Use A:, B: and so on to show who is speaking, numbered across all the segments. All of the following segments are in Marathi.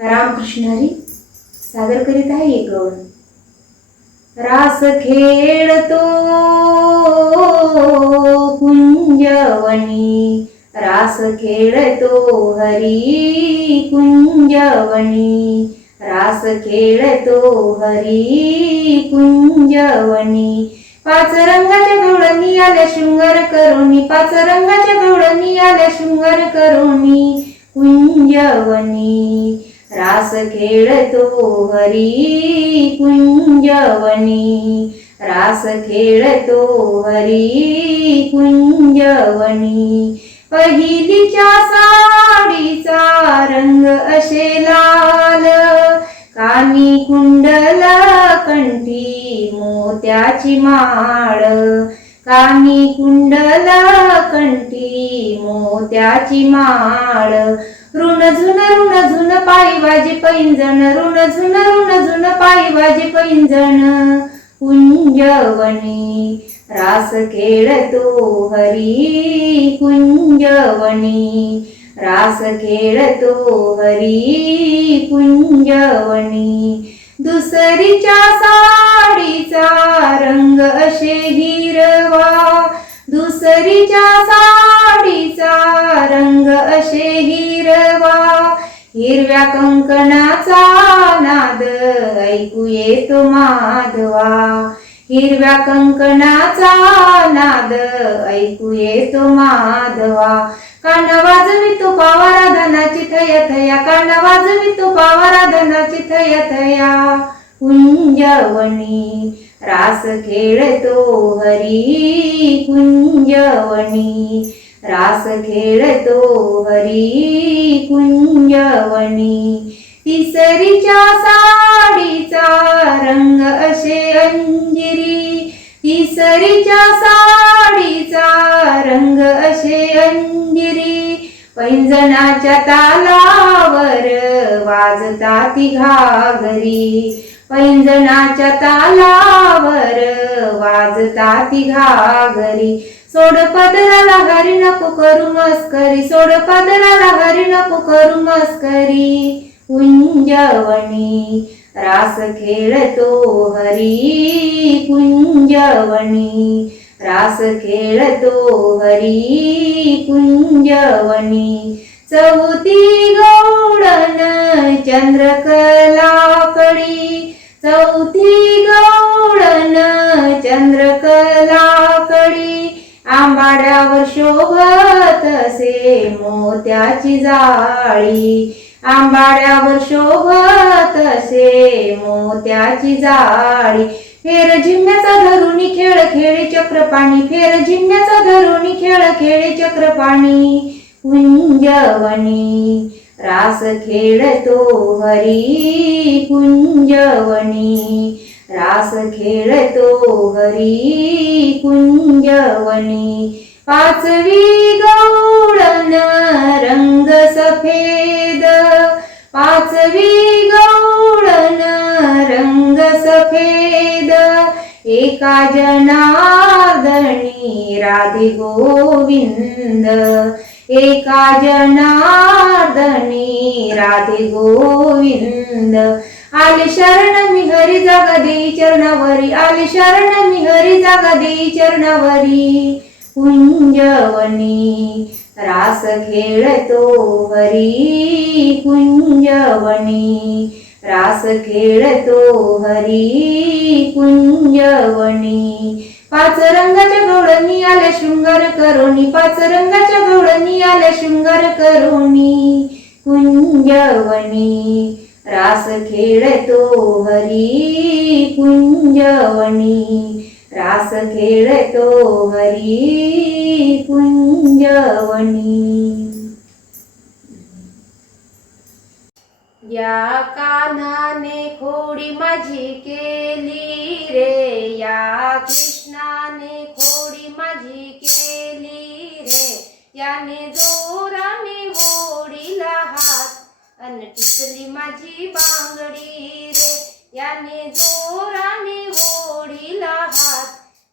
A: रामकृष्ण हरी सादर करीत आहे एक गवळ रास खेळतो कुंजवणी रास खेळतो हरी कुंजवणी रास खेळतो हरी कुंजवणी. पाच रंगाच्या गवळणी आल्या शृंगार करुणी पाच रंगाच्या गवळणी आल्या शृंगार करुणी कुंजवणी. रास खेळतो हरी कुंजवनी. रास खेळतो हरी कुंजवनी. पहिलीच्या साडीचा रंग असे लाल. कानी कुंडला कंठी मोत्याची माळ. कानी कुंडला कंठी मोत्याची माळ. ऋण झुन ऋण झुन पायी वाजे पैंजण ऋण झुन ऋण झुन पायी वाजे पैंजण. कुंजवणी रास खेळतो हरी. कुंजवणी रास खेळतो हरी. कुंजवणी दुसरीच्या साडीचा रंग असे हिरवा. दुसरीच्या साडीचा रंग असे हिरवा. हिरव्या कंकणाचा नाद ऐकू येतो माधवा. हिरव्या कंकणाचा नाद ऐकू येतो माधवा. कान वाजवितो पावारा धनाची थय थया. कान वाजवितो पावारा धनाची थय थया. कुंजवणी रास खेळतो हरी. कुंजवणी रास खेळतो हरी. कुंजवणी तिसरीच्या साडीचा रंग असे अंजिरी. तिसरीच्या साडीचा रंग असे अंजिरी. पैंजणाच्या तालावर वाजता ती घागरी. पैंजणाच्या तालावर वाजता ती घागरी. सोड पदराला हरी नको करू मस्करी. सोड पदराला हरी नको करू मस्करी. कुंजवणी रास खेळतो हरी कुंजवणी रास खेळतो हरी कुंजवणी चौथी गौडन चंद्रकलाकडी चौथी गौडन चंद्रकलाकडी आंबाड्यावर शोभत असे मोत्याची जाळी आंबाड्यावर शोभत असे मोत्याची जाळी. फेर झिम्म्याचा धरुणी खेळ खेळे चक्रपाणी फेर झिम्म्याचा धरुणी खेळ खेळे चक्रपाणी कुंजवनी रास खेळतो हरी कुंजवणी रास खेळतो हरी कुंजवनी. पाचवी गौळन रंग सफेद. पाचवी गौळण रंग सफेद एका जनार्दनी राधे गोविंद एका जनार्दनी राधे गोविंद. आले शरण मी हरी जागा देई चरणावरी आले शरण मी हरी जागा देई चरणावरी. कुंजवनी रास खेळतो हरी कुंजवणी. रास खेळतो हरी कुंजवणी. पाच रंगाच्या गवळणी आल्या शृंगार करोनी. पाच रंगाच्या गवळणी आल्या शृंगार करोनी. कुंजवणी. रास खेळतो हरी कुंजवणी. रास खेळतो हरी कुंजवणी या कानाने खोडी माझी केली रे. या कृष्णाने खोडी माझी केली रे. याने जोराने होडीला हात अन टिकली माझी बांगडी रे. याने जोराने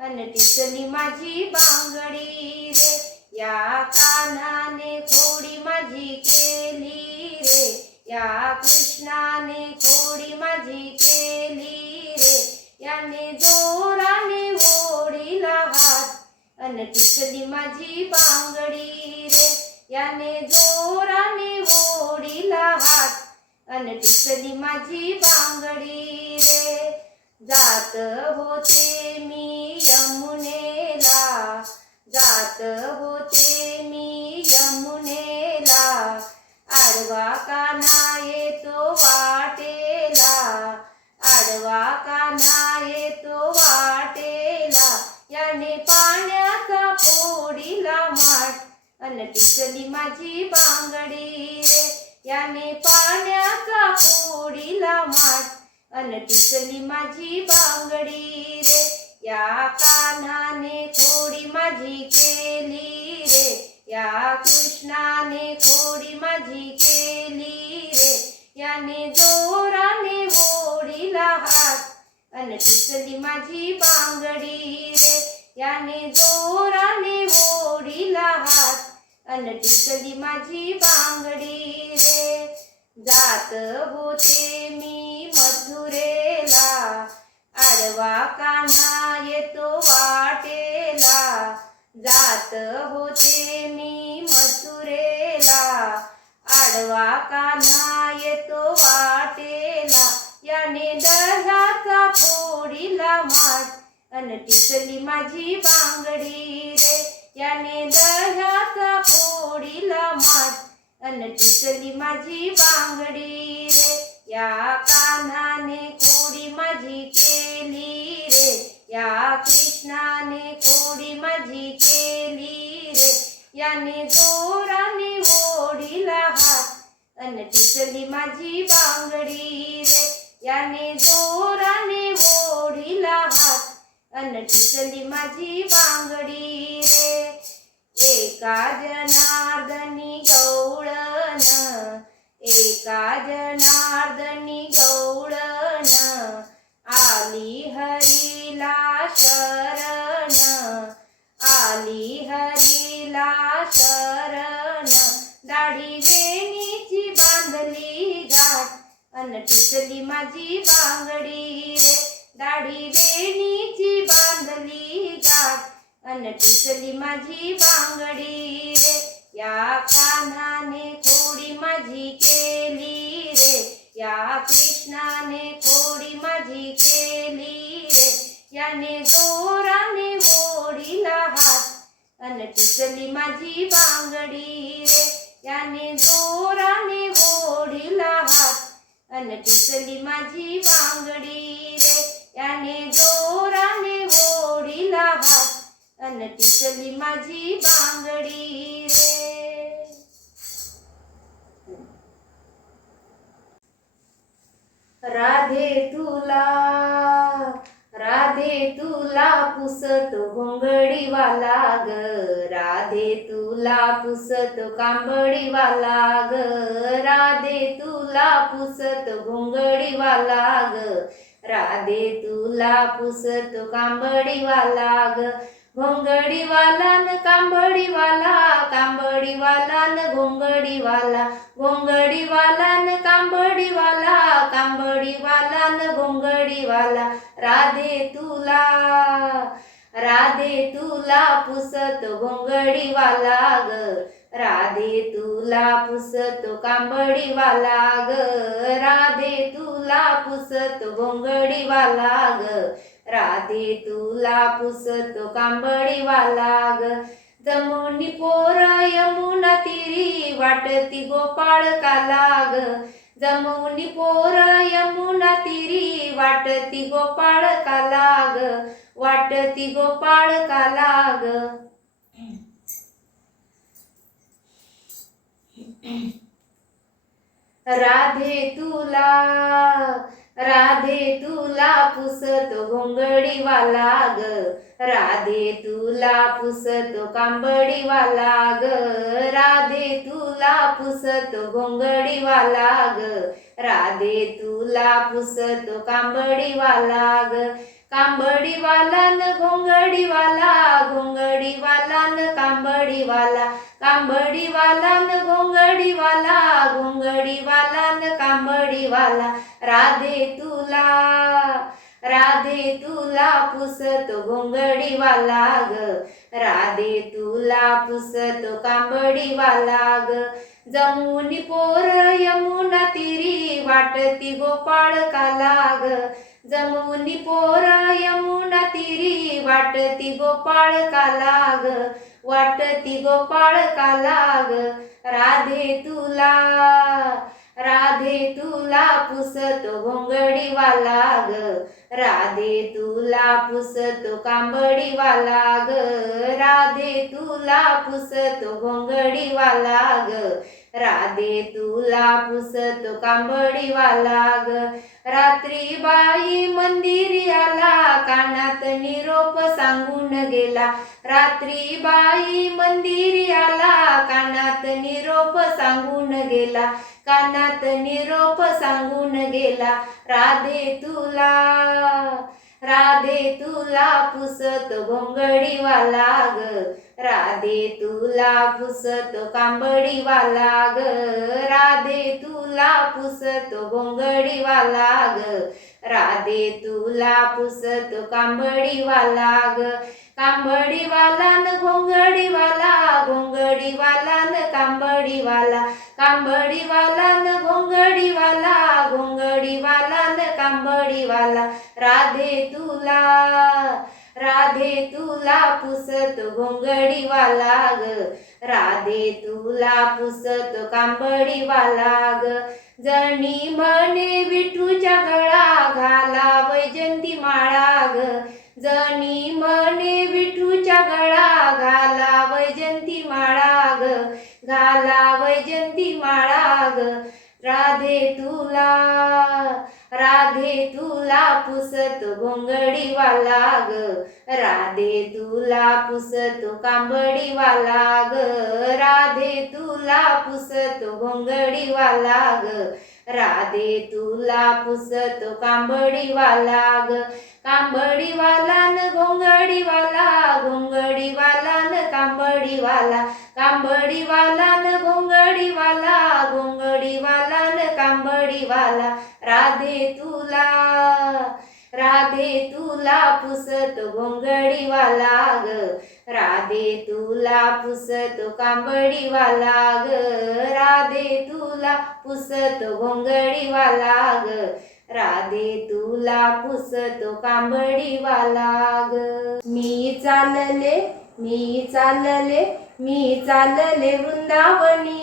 A: हात अन टिकली माझी बांगडी रे. या कानाने खोडी माझी केली रे. या कृष्णाने खोडी माझी केली रे. याने जोराने ओढीला हात. अन टिचली माझी बांगडी रे. याने जोराने ओढीला हात. अन टिचली माझी बांगडी रे. जात होते मी यमुनेला. जात होते मी यमुनेला. आडवा काना येतो वाटेला. आडवा काना येतो वाटेला. याने पाण्याचा पोडीला माठ. अन टिचली माझी बांगडी रे. याने पाण्याचा पोडीला माठ. अन टिचली माझी बांगडी रे. या कान्हाने खोडी माझी केली रे. या कृष्णाने खोडी माझी केली रे. याने जोराने मोडीला हात. अन टिचली माझी बांगडी रे. याने जोराने मोडीला हात. अन टिचली माझी बांगडी रे. जात होते मी मसुरेला आडवा कान्हा येतो वाटेला. जात होते मी मथुरेला आडवा कान्हा येतो वाटेला. याने दह्याचा फोडीला माठ अन टिचली माझी बांगडी रे. याने दह्याचा फोडीला माठ अन टिचली माझी बांगडी रे. या कान्हाने खोडी माझी केली रे. या कृष्णाने खोडी माझी केली रे. याने जोराने ओढीला हात अन टिचली माझी बांगडी रे. याने जोराने ओढीला हात अन टिचली माझी बांगडी रे. एका जनार्दनी एका जनार्दनी गवळण आली हरीला शरण आली हरीला शरण. दाढी वेणीची बांधली गाठ अन टिचली माझी बांगडी रे. दाढी वेणीची बांधली गाठ अन टिचली माझी बांगडी रे. या कान्हाने खोडी माझी केली रे. या कृष्णाने खोडी माझी केली रे. याने जोराने ओढीला हात अन टिचली माझी बांगडी रे. याने जोराने ओढीला हात अन टिचली माझी बांगडी रे. याने जोराने ओढीला हात अन माझी बांगडी रे. राधे तुला राधे तुला पुसतो घोंगडीवाला ग. राधे तुला पुसतो कांबडीवाला ग. राधे तुला पुसतो घोंगडीवाला ग. राधे तुला पुसतो कांबडीवाला ग. घोंगडीवाला न कांबडीवाला कांबडीवाला न घोंगडीवाला घोंगडीवाला न कांबडीवाला कांबडीवाला न घोंगडीवाला राधे तुला राधे तुला पुसत घोंगडीवाला ग. राधे तुला पुसतो कांबडीवाला ग. राधे तुला पुसत घोंगडीवाला ग. राधे तुला पुसतो कांबळीवाला ग जमुनी पोर यमुना तिरी वाटती गोपाळ काला ग जमुनी पोर यमुना तिरी वाटती गोपाळ काला ग वाटती गोपाळ काला ग राधे तुला राधे तुला पुसत घोंगडीवाला ग राधे तुला पुसत कांबडीवाला ग राधे तुला पुसत घोंगडीवाला ग राधे तुला पुसत कांबडीवाला ग कांबडीवाला न घोंगडीवाला घोंगडीवाला न कांबडीवाला कांबडीवाला न घोंगडीवाला घोंगडीवाला न कांबडीवाला. राधे तुला राधे तुला पुसतो घोंगडीवाला ग. राधे तुला पुसतो कांबडीवाला ग. जमुनी पोर यमुना तिरी वाटती गोपाळ काला ग. जमुनी पोर यमुना तिरी वाटती गोपाळ का लाग? वाटती गोपाळ का लाग? राधे तुला राधे तुला पुसतो घोंगडीवाला लाग. राधे तुला पुसतो कांबडीवा लाग. राधे तुला पुसतो घोंगडीवाला ग राधे तुला पुसतो कांबडीवाला ग. रात्री बाई मंदिरी आला कानात निरोप सांगून गेला. रात्री बाई मंदिरी आला कानात निरोप सांगून गेला. कानात निरोप सांगून गेला. राधे तुला राधे तुला पुसत भोंगडीवाला ग राधे तुला पुसत कांबडीवाला ग राधे तुला पुसत भोंगडीवाला ग राधे तुला पुसत कांबडीवाला ग कांबडीवाला न घोंगडीवाला घोंगडीवाला न कांबडीवाला कांबडीवाला कांबडीवाला राधे तुला राधे तुला पुसत घोंगडीवाला ग राधे तुला पुसत कांबडीवाला ग जणी म्हणे विठूच्या गळा घाला वैजंती माळा ग जणी म्हणे विठूच्या गळा घाला वैजंती माळा ग घाला वैजंती माळा ग राधे तुला राधे तुला पुसत घोंगडीवाला ग राधे तुला पुसत कांबडीवाला ग राधे तुला पुसत घोंगडीवाला ग राधे तुला पुसत कांबडीवाला ग कांबडीवाला न घोंगडीवाला घोंगडीवाला न कांबडीवाला कांबडीवाला न घोंगडीवाला घोंगडीवाला न कांबडीवाला. राधे तुला राधे तुला पुसत घोंगडीवाला ग. राधे तुला पुसत कांबडीवाला ग. राधे तुला पुसत घोंगडीवाला ग. राधे तुला पुसतो कांबडीवाला ग मी चालले मी चालले मी चालले वृंदावनी.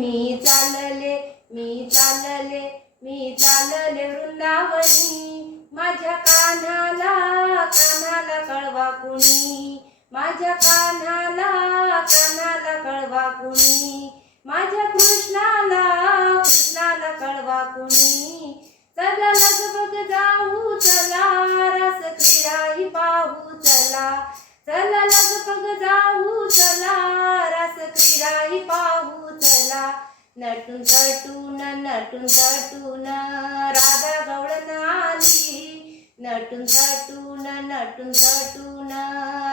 A: मी चालले मी चालले मी चालले वृंदावनी. माझ्या कान्हाला कान्हाला कळवा कुणी. माझ्या कान्हाला कान्हाला कळवा कुणी. माझ्या कृष्णाला कृष्णाला कळवा कुणी. चला लगबग जाऊ चला रस क्रीडाही पाहू चला. चला लगबग जाऊ चला रस क्रीडाही पाहू चला. नटून तटून नटून तटून राधा गवळण आली. नटून तटून नटून तटून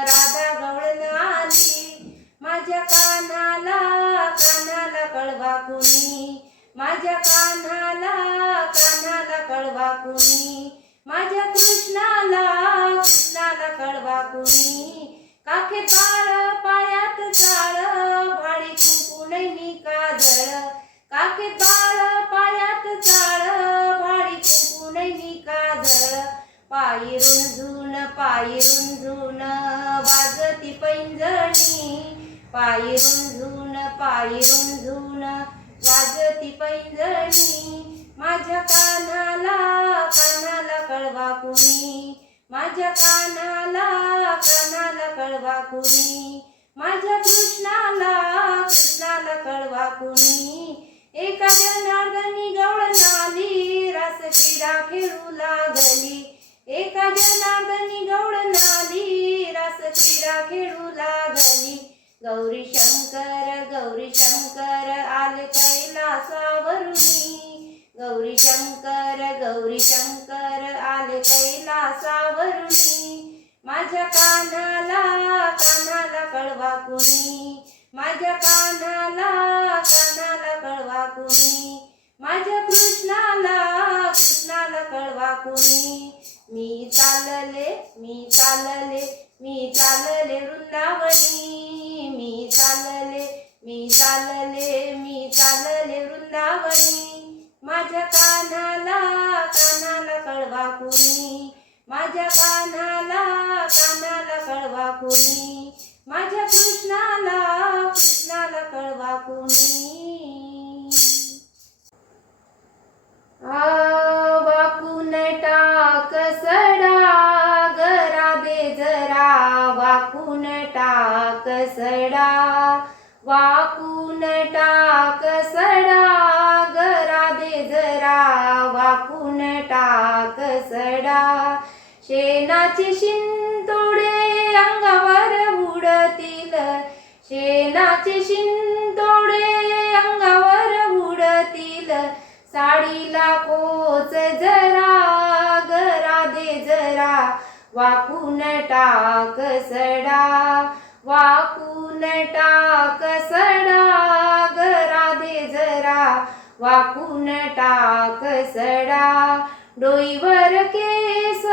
A: राधा गवळण आली. माझ्या कानाला कानाला कळवा कोणी. माझ्या कान्हाला कान्हाला कळवा कुणी. माझ्या कृष्णाला कृष्णाला कळवा कुणी. काखे बाळ पायात चाळ भाडी कुंकुणी काजळ. काखे बाळ पायात चाळ भाडी कुंकुणी काजळ. पायरून झुन पायरून झुन वाजती पैंजणी. पायरून झुन पायरून झुन वाजती पैंजणी माझ्या कानाला कानाला कळवा कुणी. माझ्या कानाला कानाला कळवा कुणी. माझ्या कृष्णाला कृष्णाला कळवा कुणी. एका जनार्दनी गवळणाली रास क्रीडा खेळू लागली. एका जनार्दनी गवळणाली रास क्रीडा खेळू लागली. गौरी शंकर गौरी शंकर आले कैलासावरुनी. गौरी शंकर गौरी शंकर आले कैलासावरुनी. माझ्या कानाला कानाला कळवा कुणी. माझ्या कानाला कानाला कळवा कुणी. माझ्या कृष्णाला कृष्णाला कळवा कुणी. मी चालले मी चालले मी चालले वृंदावनी. चालले मी चालले मी चालले वृंदावनी. माझ्या कानाला कानाला कळवा कुणी. माझ्या कानाला कानाला कळवा कुणी. माझ्या कृष्णाला कृष्णाला कळवा कुणी. वाकून टाक सडा ग दे जरा वाकून टाक सडा वाकून टाक सडा गरा दे जरा वाकून टाक सडा. शेणाचे शिंतोडे अंगावर उडतील शेणाचे शिंतोडे अंगावर उडतील. साडीला कोच जरा गरा दे जरा वाकून टाक सडा वाकून टाक सडा घरा दे जरा. वाकून टाक सडा डोईवर केस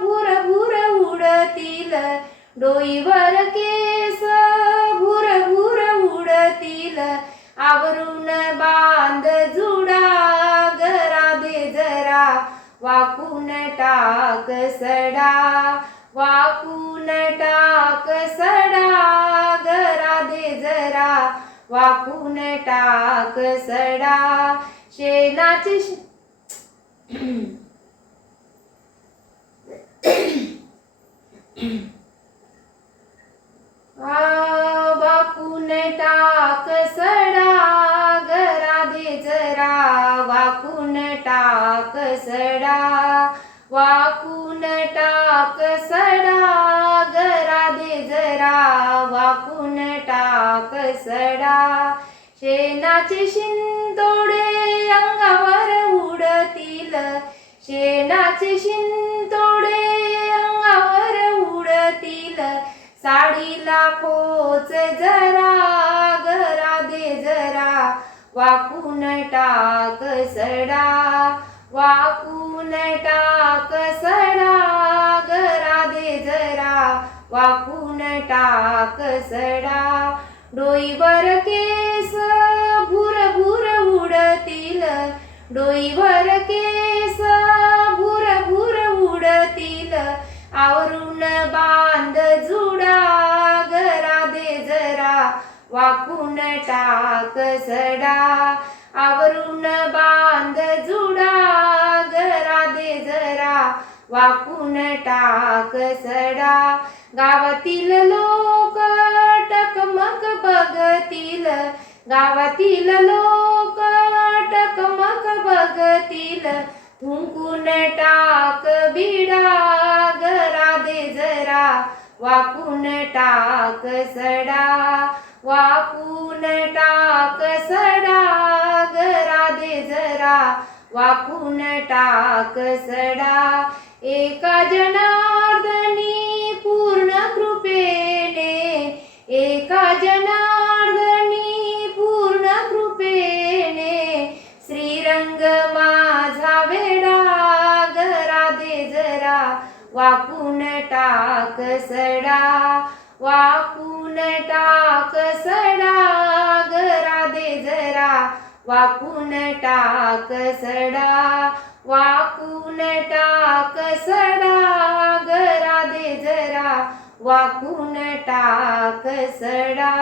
A: भुर भुर उडतील. डोईवर केस भुर भुर उडतील. आवरून बांध वाकून टाक सडा वाकून टाक सडा गरा दे जरा वाकून टाक सडा शेणाचे शे- सडा. शेणाचे शिंतोडे अंगावर उडतील. शेणाचे शिंतोडे अंगावर उडतील. साडीला खोच जरा गरा दे जरा. वाकून टाक सडा. वाकून टाक सडा गरा दे जरा. वाकून टाक सडा. डोईवर केस भुर भुर उडतील. डोईवर केस भुर भुर उडतील. आवरून बांध जुडा गरा दे जरा वाकून टाक सडा. आवरून बांध जुडा गरा दे जरा वाकून टाक सडा. गावातील लोक टकमक बघतील. गावातील लोक टकमक बघतील. थुंकून टाक बिडा गरा दे जरा. वाकून टाक सडा. वाकून टाक सडा गरा दे जरा. वाकून टाक सडा. एका जनार्दनी पूर्ण कृ वाकून टाक सडा वाकून टाक सडा गरा दे जरा. वाकून टाक सडा वाकून टाक सडा गरा दे जरा. वाकून टाक सडा.